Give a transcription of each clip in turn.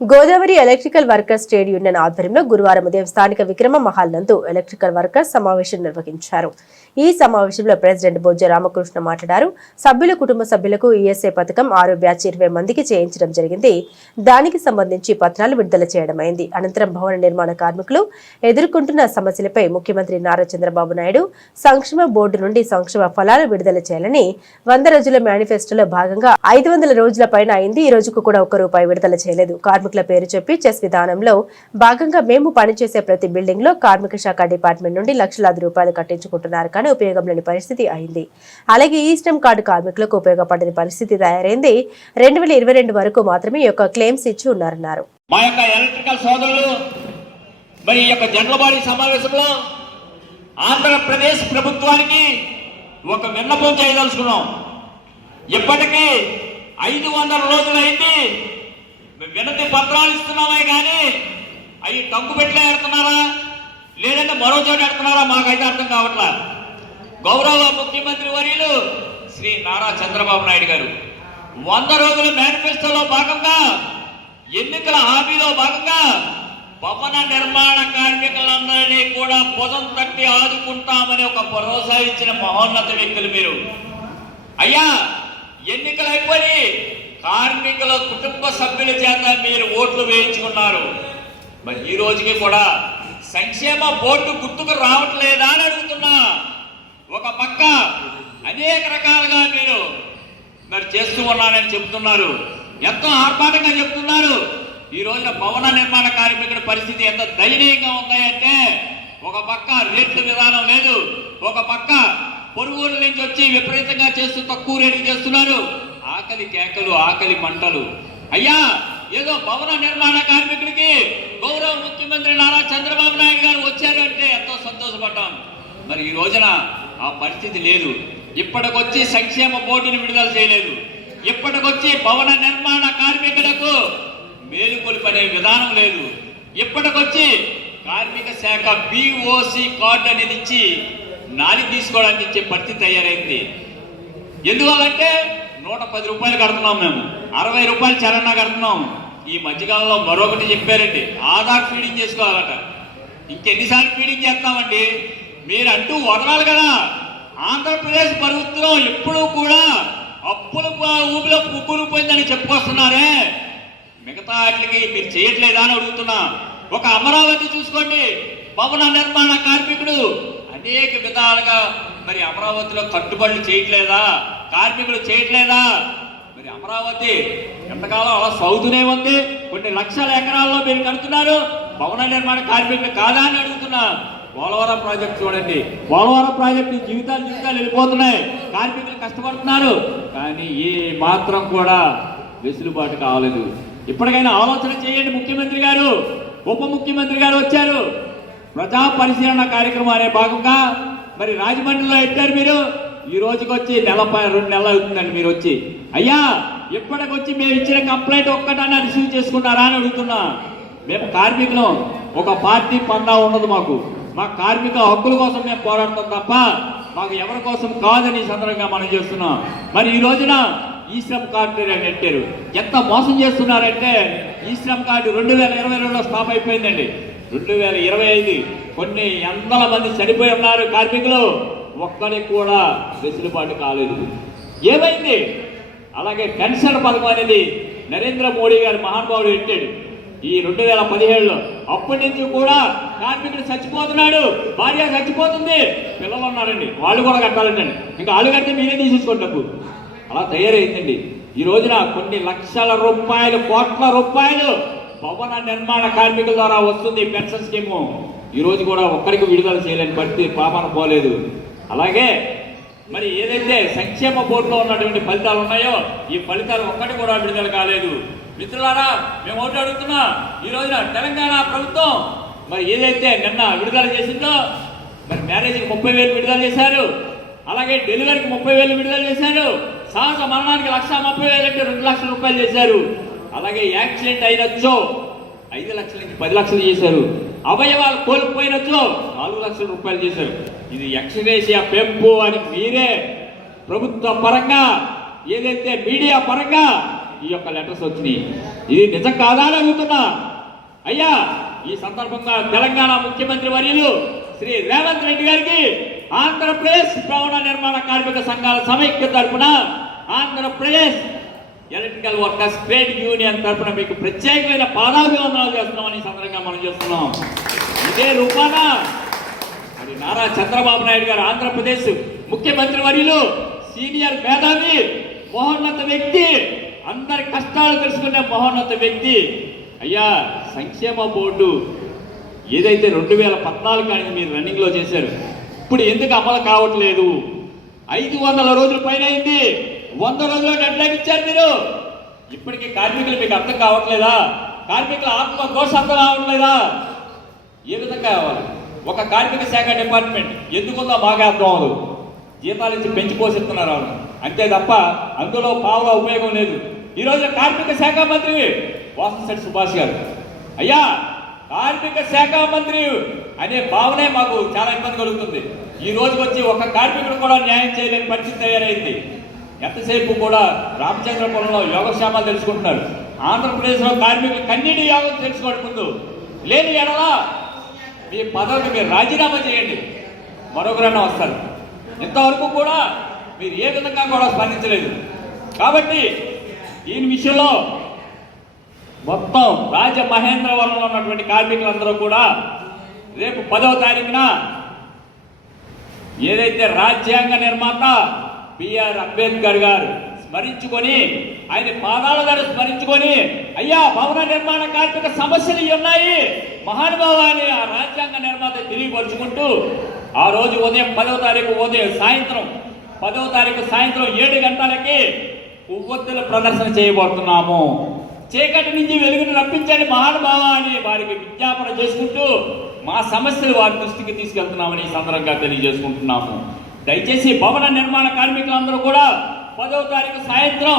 Godavari electrical workers trade union ఆధ్వర్యంలో గురువారం ఉదయం స్థానిక విక్రమ మహాల్ నందు ఎలక్ట్రికల్ వర్కర్స్ సమావేశం నిర్వహించారు. ఈ సమావేశంలో ప్రెసిడెంట్ బొజ్జ రామకృష్ణ మాట్లాడారు. సభ్యుల కుటుంబ సభ్యులకు ఈఎస్ఐ పథకం ఆరు బ్యాచ్ ఇరవై మందికి చేయించడం జరిగింది. దానికి సంబంధించి పత్రాలు విడుదల చేయడమైంది. అనంతరం భవన నిర్మాణ కార్మికులు ఎదుర్కొంటున్న సమస్యలపై ముఖ్యమంత్రి నారా చంద్రబాబు నాయుడు సంక్షేమ బోర్డు నుండి సంక్షేమ ఫలాలు విడుదల చేయాలని వంద రోజుల మేనిఫెస్టోలో భాగంగా ఐదు వందల రోజుల పైన అయింది. ఈ రోజుకు కూడా ఒక్క రూపాయి విడుదల చేయలేదు. కార్మికుల పేరు చెప్పి చెస్ విధానంలో భాగంగా మేము పనిచేసే ప్రతి బిల్డింగ్లో కార్మిక శాఖ డిపార్ట్మెంట్ నుండి లక్షలాది రూపాయలు కట్టించుకుంటున్నారు కానీ ఉపయోగం లేని పరిస్థితి అయింది. అలాగే ఈ శ్రమ్ కార్డు కార్మికులకు ఉపయోగపడని పరిస్థితి తయారైంది. రెండు వేల ఇరవై రెండు వరకు మాత్రమే ఈ యొక్క క్లెయిమ్స్ ఇచ్చి ఉన్నారన్నారు. మా యొక్క ఎలక్ట్రికల్ సోదరులు మరి ఈ యొక్క జనరల్ బాడీ సమావేశంలో ఆంధ్రప్రదేశ్ ప్రభుత్వానికి ఒక విన్నపం చేయదలుచుకున్నాం. ఇప్పటికీ ఐదు వందల రోజులైంది వినతి పత్రాలు ఇస్తున్నామే కానీ అవి టంకు పెట్టలే ఎడుతున్నారా లేదంటే మరో చోట ఎడుతున్నారా మాకైతే అర్థం కావట్లా. గౌరవ ముఖ్యమంత్రి వర్యులు శ్రీ నారా చంద్రబాబు నాయుడు గారు వంద రోజుల మేనిఫెస్టోలో భాగంగా ఎన్నికల హామీలో భాగంగా భవన నిర్మాణ కార్మికులందరినీ కూడా పొదం తట్టి ఆదుకుంటామని ఒక భరోసా ఇచ్చిన మహోన్నత వ్యక్తులు మీరు. అయ్యా ఎన్నికలు అయిపోయి కార్మికుల కుటుంబ సభ్యుల చేత మీరు ఓట్లు వేయించుకున్నారు. మరి ఈ రోజుకి కూడా సంక్షేమ బోర్డు గుర్తుకు రావట్లేదా అని అడుగుతున్నా. ఒక పక్క అనేక రకాలుగా మీరు మరి చేస్తూ ఉన్నారని చెప్తున్నారు. ఎంతో ఆర్భాటంగా చెప్తున్నారు. ఈ రోజున భవన నిర్మాణ కార్మికుడి పరిస్థితి ఎంత దయనీయంగా ఉన్నాయంటే ఒక పక్క రేట్ల విధానం లేదు. ఒక పక్క పొరుగుల నుంచి వచ్చి విపరీతంగా చేస్తూ తక్కువ రేట్లు చేస్తున్నారు. ఆకలి కేకలు ఆకలి మంటలు అయ్యా ఏదో భవన నిర్మాణ కార్మికుడికి గౌరవ ముఖ్యమంత్రి నారా చంద్రబాబు నాయుడు గారు వచ్చారంటే ఎంతో సంతోషపడ్డాం. మరి ఈ రోజున ఆ పరిస్థితి లేదు. ఇప్పటికొచ్చి సంక్షేమ బోర్డుని విడుదల చేయలేదు. ఇప్పటికొచ్చి భవన నిర్మాణ కార్మికులకు మేలుకొలిపనే విధానం లేదు. ఇప్పటికొచ్చి కార్మిక శాఖ బిఓసి కార్డు అనేది ఇచ్చి నాలి తీసుకోవడానికి ఇచ్చే పరిస్థితి తయారైంది. ఎందువల్లంటే నూట పది రూపాయలు కడుతున్నాం మేము. అరవై రూపాయలు చరణ కడుతున్నాం. ఈ మధ్యకాలంలో మరొకటి చెప్పారండి. ఆధార్ ఫీడింగ్ చేసుకోవాలట. ఇంకెన్నిసార్లు ఫీడింగ్ చేస్తామండి? మీరు అంటూ వదలాలి కదా. ఆంధ్రప్రదేశ్ ప్రభుత్వం ఎప్పుడూ కూడా అప్పుల ప- ఊబిలో పుక్కురుపోయిందని చెప్పుకొస్తున్నారే. మిగతా వాటికి మీరు చేయట్లేదా అని అడుగుతున్నా. ఒక అమరావతి చూసుకోండి. భవన నిర్మాణ కార్మికుడు అనేక విధాలుగా మరి అమరావతిలో కట్టుబడులు చేయట్లేదా? కార్మికులు చేయట్లేదా? మరి అమరావతి ఎంతకాలం అలా సౌదునే ఉంది? కొన్ని లక్షల ఎకరాల్లో మీరు కడుతున్నారు. భవన నిర్మాణ కార్మికులు కాదా అని అడుగుతున్నా. పోలవరం ప్రాజెక్ట్ చూడండి. పోలవరం ప్రాజెక్టు జీవితాలు జీవితాలు వెళ్ళిపోతున్నాయి. కార్మికులు కష్టపడుతున్నారు. కానీ ఏ మాత్రం కూడా వెసులుబాటు కావలేదు. ఇప్పటికైనా ఆలోచన చేయండి ముఖ్యమంత్రి గారు. ఉప ముఖ్యమంత్రి గారు వచ్చారు. ప్రజా పరిశీలన కార్యక్రమం అనే భాగంగా మరి రాజమండ్రిలో ఎట్టారు మీరు? ఈ రోజుకి వచ్చి నెల రెండు నెలలు అవుతుందండి మీరు వచ్చి అయ్యా ఇప్పటికొచ్చి మేము ఇచ్చిన కంప్లైంట్ ఒక్కటన్నా రిసీవ్ చేసుకున్నారా అని అడుగుతున్నా. మేము కార్మికులం ఒక పార్టీ పందా ఉండదు మాకు. మా కార్మిక హక్కుల కోసం మేము పోరాడతాం తప్ప మాకు ఎవరి కోసం కాదని సందర్భంగా మనం చేస్తున్నాం. మరి ఈ రోజున ఈ శ్రమ్ కార్డు అని పెట్టారు ఎంత మోసం చేస్తున్నారంటే ఈ శ్రమ్ కార్డు రెండు వేల ఇరవై రెండులో స్టాప్ అయిపోయిందండి. రెండు వేల ఇరవై ఐదు కొన్ని వందల మంది చనిపోయి ఉన్నారు కార్మికులు. ఒక్కరికి కూడా వెసులుబాటు కాలేదు. ఏమైంది? అలాగే పెన్షన్ పథకం అనేది నరేంద్ర మోడీ గారు మహానుభావుడు పెట్టాడు. ఈ రెండు వేల పదిహేడులో అప్పటి నుంచి కూడా కార్మికుడు చచ్చిపోతున్నాడు భార్య చచ్చిపోతుంది పిల్లలు ఉన్నారండి. వాళ్ళు కూడా కట్టాలంటండి. ఇంకా వాళ్ళు కడితే మీరే తీసేసుకోండి అలా తయారైందండి. ఈ రోజున కొన్ని లక్షల రూపాయలు కోట్ల రూపాయలు భవన నిర్మాణ కార్మికుల ద్వారా వస్తుంది పెన్షన్ స్కీము. ఈ రోజు కూడా ఒక్కరికి విడుదల చేయలేని పరిస్థితి పాపన పోలేదు. అలాగే మరి ఏదైతే సంక్షేమ బోర్డులో ఉన్నటువంటి ఫలితాలు ఉన్నాయో ఈ ఫలితాలు ఒక్కటి కూడా విడుదల కాలేదు. మిత్రులారా మేము ఒకటి అడుగుతున్నా ఈ రోజున తెలంగాణ ప్రభుత్వం మరి ఏదైతే నిన్న విడుదల చేసిందో మరి మ్యారేజ్కి ముప్పై వేలు విడుదల చేశారు. అలాగే డెలివరీకి ముప్పై వేలు విడుదల చేశారు. సహజ మరణానికి లక్ష ముప్పై వేలు అంటే రెండు లక్షల రూపాయలు చేశారు. అలాగే యాక్సిడెంట్ అయినచ్చో ఐదు లక్షల నుంచి పది లక్షలు చేశారు. అవయవాలు కోల్పోయినట్లు నాలుగు లక్షల రూపాయలు చేశారు. ఇది ఎక్స్రేషియా పెంపు అని మీరే ప్రభుత్వ పరంగా ఏదైతే మీడియా పరంగా ఈ యొక్క లెటర్స్ వచ్చినాయి. ఇది నిజం కాదా అని అడుగుతున్నా. అయ్యా ఈ సందర్భంగా తెలంగాణ ముఖ్యమంత్రి వర్యులు శ్రీ రేవంత్ రెడ్డి గారికి ఆంధ్రప్రదేశ్ భవన నిర్మాణ కార్మిక సంఘాల సమైక్య తరఫున Andhra Pradesh electrical workers trade union తరఫున మీకు ప్రత్యేకమైన పాదాభివందనాలు చేస్తున్నామని సందర్భంగా మనం చేస్తున్నాం. ఇదే రూపాన మరి నారా చంద్రబాబు నాయుడు గారు ఆంధ్రప్రదేశ్ ముఖ్యమంత్రి వర్యులు సీనియర్ మేధావి మహోన్నత వ్యక్తి అందరి కష్టాలు తెలుసుకునే మహోన్నత వ్యక్తి. అయ్యా సంక్షేమ బోర్డు ఏదైతే రెండు వేల పద్నాలుగు అనేది మీరు రన్నింగ్లో చేశారు ఇప్పుడు ఎందుకు అమలు కావట్లేదు? ఐదు వందల రోజుల పైన అయింది. వంద రోజుల్లో డెడ్లైన్ ఇచ్చారు మీరు. ఇప్పటికీ కార్మికులు మీకు అర్థం కావట్లేదా? కార్మికుల ఆత్మ ఘోష అర్థం కావట్లేదా ఏ విధంగా కావాలి? ఒక కార్మిక శాఖ డిపార్ట్మెంట్ ఎందుకుందో బాగా అర్థం అవ్వదు. జీతాలు ఇచ్చి పెంచి పోషిస్తున్నారు వాళ్ళు అంతే తప్ప అందులో పావుగా ఉపయోగం లేదు. ఈ రోజు కార్మిక శాఖ మంత్రి వాసంశెట్టి సుభాష్ గారు. అయ్యా కార్మిక శాఖ మంత్రి అనే భావనే మాకు చాలా ఇబ్బంది కలుగుతుంది. ఈ రోజు వచ్చి ఒక కార్మికుడు కూడా న్యాయం చేయలేని పరిస్థితి తయారైంది. ఎంతసేపు కూడా రామచంద్రపురంలో యోగక్షేమాలు తెలుసుకుంటున్నారు. ఆంధ్రప్రదేశ్లో కార్మికులు కన్నీటి యోగం తెలుసుకోవడం ముందు లేని ఎడలా మీ పదవికి మీరు రాజీనామా చేయండి. మరొకరైనా వస్తారు. ఇంతవరకు కూడా మీరు ఏ విధంగా కూడా స్పందించలేదు. కాబట్టి ఈ విషయంలో మొత్తం రాజమహేంద్రవరంలో ఉన్నటువంటి కార్మికులందరూ కూడా రేపు పదవ తారీఖున ఏదైతే రాజ్యాంగ నిర్మాత బిఆర్ అంబేద్కర్ గారు స్మరించుకొని ఆయన పాదాల దగ్గర స్మరించుకొని అయ్యా భవన నిర్మాణ కార్మిక సమస్యలు ఉన్నాయి. మహానుభావాన్ని ఆ రాజ్యాంగ నిర్మాత తెలియపరుచుకుంటూ ఆ రోజు ఉదయం పదవ తారీఖు ఉదయం సాయంత్రం పదవ తారీఖు సాయంత్రం ఏడు గంటలకి కొవ్వొత్తుల ప్రదర్శన చేయబోతున్నాము. చీకటి నుంచి వెలుగును రప్పించండి మహానుభావ అని వారికి విజ్ఞాపన చేసుకుంటూ మా సమస్యలు వారి దృష్టికి తీసుకెళ్తున్నామని ఈ సందర్భంగా తెలియజేసుకుంటున్నాము. దయచేసి భవన నిర్మాణ కార్మికులందరూ కూడా పదవ తారీఖు సాయంత్రం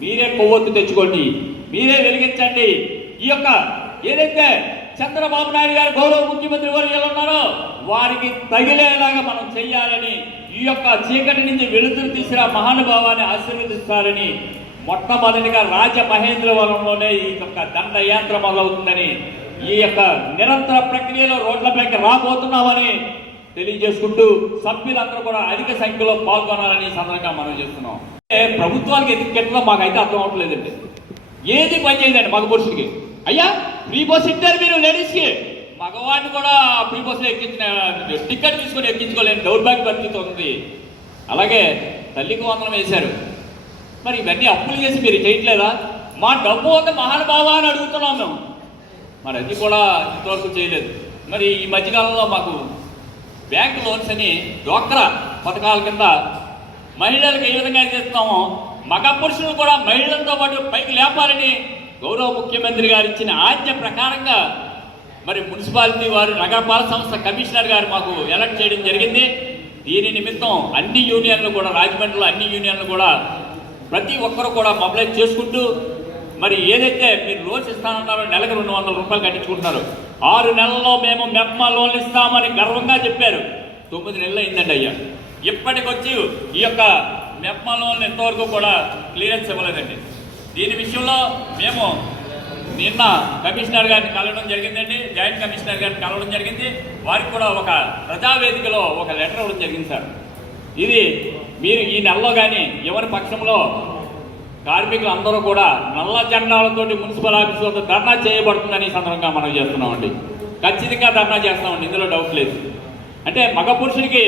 మీరే కొవ్వొత్తు తెచ్చుకోండి. మీరే వెలిగించండి. ఈ యొక్క ఏదైతే చంద్రబాబు నాయుడు గారు గౌరవ ముఖ్యమంత్రి వర్యాలు ఉన్నారో వారికి తగిలేలాగా మనం చెయ్యాలని ఈ యొక్క చీకటి నుంచి వెలుతురు తీసిన మహానుభావాన్ని ఆశీర్వదిస్తారని మొట్టమొదటిగా రాజ మహేంద్రవరంలోనే ఈ యొక్క దండయాత్ర మొదలవుతుందని ఈ యొక్క నిరంతర ప్రక్రియలో రోడ్లపైకి రాబోతున్నామని తెలియజేసుకుంటూ సభ్యులందరూ కూడా అధిక సంఖ్యలో పాల్గొనాలని సందర్భంగా మనం చేస్తున్నాం. అంటే ప్రభుత్వానికి ఎత్తికెట్లో మాకైతే అర్థం అవట్లేదండి. ఏది పని చేయదండి మగ పురుషుడికి. అయ్యా ఫ్రీ బస్ ఇచ్చారు మీరు లేడీస్కి. మగవాడిని కూడా ఫ్రీ బస్సులో ఎక్కించిన టికెట్ తీసుకొని ఎక్కించుకోలేని దౌర్భాగ్య పరిస్థితి ఉంది. అలాగే తల్లికి వందనం వేశారు. మరి ఇవన్నీ అప్పులు చేసి మీరు చేయట్లేదా? మా డబ్బు ఉంది మహానుభావ అని అడుగుతున్నాం మేము. మరి అది కూడా ఇంతవరకు చేయలేదు. మరి ఈ మధ్యకాలంలో మాకు బ్యాంక్ లోన్స్ అని డ్వాక్రా పథకాల కింద మహిళలకు ఏ విధంగా చేస్తామో మగ పురుషులు కూడా మహిళలతో పాటు పైకి లేపాలని గౌరవ ముఖ్యమంత్రి గారు ఇచ్చిన ఆజ్ఞ ప్రకారంగా మరి మున్సిపాలిటీ వారు నగరపాలక సంస్థ కమిషనర్ గారు మాకు ఎలక్ట్ చేయడం జరిగింది. దీని నిమిత్తం అన్ని యూనియన్లు కూడా రాజమండ్రిలో అన్ని యూనియన్లు కూడా ప్రతి ఒక్కరు కూడా మొబిలైజ్ చేసుకుంటూ మరి ఏదైతే మీరు లోన్స్ ఇస్తానన్నారో నెలకు రెండు వందల రూపాయలు కట్టించుకుంటున్నారు. ఆరు నెలల్లో మేము మెమ్మ లోన్లు ఇస్తామని గర్వంగా చెప్పారు. తొమ్మిది నెలలు అయిందండి అయ్యా. ఇప్పటికొచ్చి ఈ యొక్క మెమ్మ లోన్లు ఎంతవరకు కూడా క్లియరెన్స్ ఇవ్వలేదండి. దీని విషయంలో మేము నిన్న కమిషనర్ గారిని కలవడం జరిగిందండి. జాయింట్ కమిషనర్ గారిని కలవడం జరిగింది. వారికి కూడా ఒక ప్రజావేదికలో ఒక లెటర్ ఇవ్వడం జరిగింది సార్. ఇది మీరు ఈ నెలలో కానీ ఎవరి పక్షంలో కార్మికులు అందరూ కూడా నల్ల జెండాలతోటి మున్సిపల్ ఆఫీస్ వద్ద ధర్నా చేయబడుతుందని సందర్భంగా మనం చేస్తున్నామండి. ఖచ్చితంగా ధర్నా చేస్తామండి ఇందులో డౌట్ లేదు. అంటే మగ పురుషుడికి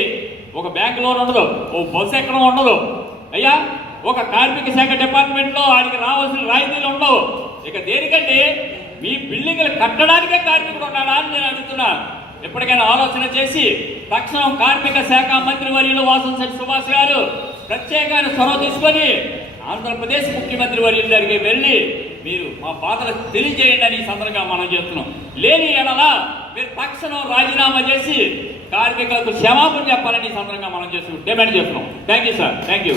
ఒక బ్యాంక్ లోన్ ఉండదు ఓ బస్సు ఎక్కడం ఉండదు. అయ్యా ఒక కార్మిక శాఖ డిపార్ట్మెంట్లో వాడికి రావాల్సిన రాయితీలు ఉండవు. ఇక దేనికంటే మీ బిల్డింగ్లు కట్టడానికే కార్మికుడు ఉన్నాడా అని నేను అడుగుతున్నా. ఎప్పటికైనా ఆలోచన చేసి తక్షణం కార్మిక శాఖ మంత్రి వర్యులు వాసంశెట్టి సుభాష్ గారు ప్రత్యేకమైన చొరవ తీసుకొని ఆంధ్రప్రదేశ్ ముఖ్యమంత్రి వర్యుల దగ్గరికి వెళ్ళి మీరు మా బాధలు తెలియజేయండి అని సందర్భంగా మనం చేస్తున్నాం. లేని ఎడల మీరు తక్షణం రాజీనామా చేసి కార్మికులకు క్షమాపణ చెప్పాలని సందర్భంగా మనం చేస్తున్నాం. డిమాండ్ చేస్తున్నాం. Thank you sir. Thank you